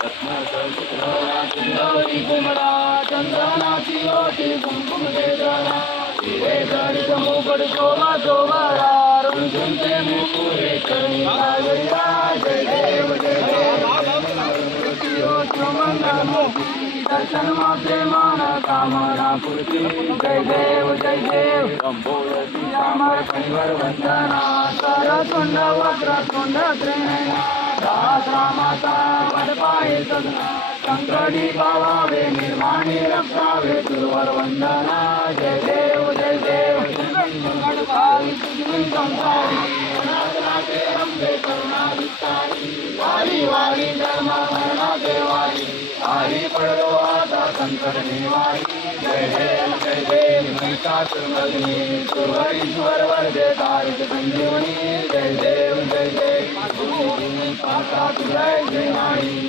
गौरी कुमरा चंदनाची ओटी कुंकुम देताना हिरे जडित मुकुट शोभा शोभाला रुंझुंचे मुकुरे चरणी लागला जय देव दर्शन माते मान कामना पूर्ती जय देव शंभोयती श्यामर फणीवर वंदना सरतुंड वक्रतुंड त्रिनयना दास रामाचा वडपाये सदना संकटी पावावे निर्माणी रक्षावे तुर्वर वंदना जय देव गणभावी तुझी संसारी अनाथनाथे रंभे करुणा विस्तारी वारी वारी धर्म मरणा देवारी आरी पडलो आता संकट निवारी जय देव महिषासुरमर्दिनी सुरवरीश्वर वरदे तारिक संजीवनी जय देव पाता तुझे जय नाही